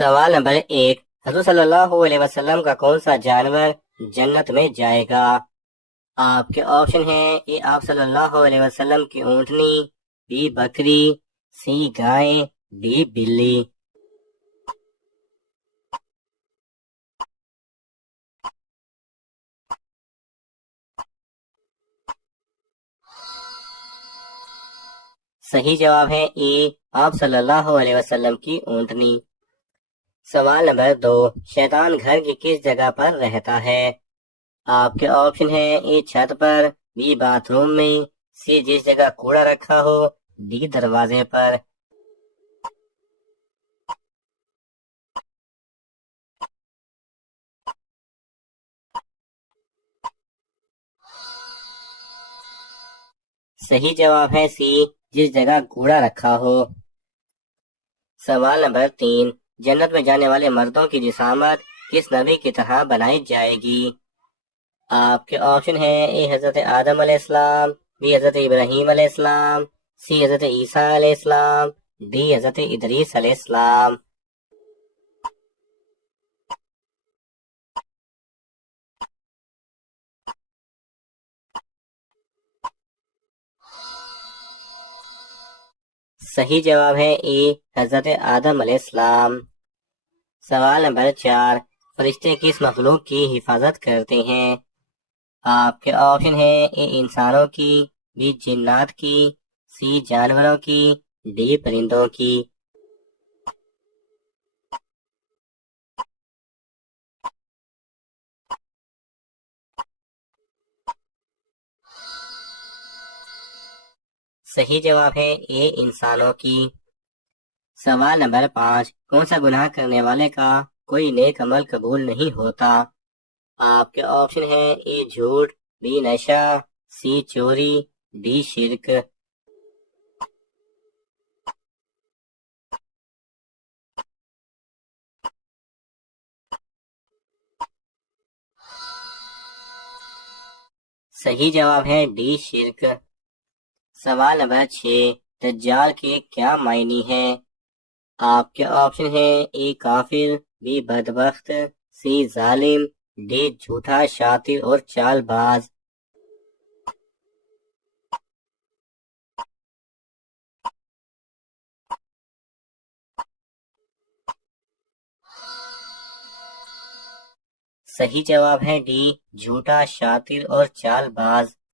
سوال نمبر 1، حضور صلی اللہ علیہ وسلم کا کون سا جانور جنت میں جائے گا؟ آپ کے آپشن ہیں: اے آپ صلی اللہ علیہ وسلم کی اونٹنی، بی بکری، سی گائے، ڈی بلی۔ صحیح جواب ہے اے آپ صلی اللہ علیہ وسلم کی اونٹنی۔ سوال نمبر 2، شیطان گھر کی کس جگہ پر رہتا ہے؟ آپ کے آپشن ہیں: اے چھت پر، بی باتھ روم میں، سی جس جگہ کوڑا رکھا ہو، ڈی دروازے پر۔ صحیح جواب ہے سی جس جگہ کوڑا رکھا ہو۔ سوال نمبر 3، جنت میں جانے والے مردوں کی جسامت کس نبی کی طرح بنائی جائے گی؟ آپ کے آپشن ہیں: اے حضرت آدم علیہ السلام، بی حضرت ابراہیم علیہ السلام، سی حضرت عیسیٰ علیہ السلام، ڈی حضرت ادریس علیہ السلام۔ صحیح جواب ہے اے حضرت آدم علیہ السلام۔ سوال نمبر 4، فرشتے کس مخلوق کی حفاظت کرتے ہیں؟ آپ کے آپشن ہیں: اے انسانوں کی، بی جنات کی، سی جانوروں کی، ڈی پرندوں کی۔ صحیح جواب ہے اے انسانوں کی۔ سوال نمبر 5، کون سا گناہ کرنے والے کا کوئی نیک عمل قبول نہیں ہوتا؟ آپ کے آپشن ہیں: اے جھوٹ، بی نشہ، سی چوری، ڈی شرک۔ صحیح جواب ہے ڈی شرک۔ سوال نمبر 6، دجال کے کیا معنی ہیں؟ آپ کے آپشن ہیں: اے کافر، بی بدبخت، سی ظالم، ڈی جھوٹا شاطر اور چال باز۔ صحیح جواب ہے ڈی جھوٹا شاطر اور چال باز۔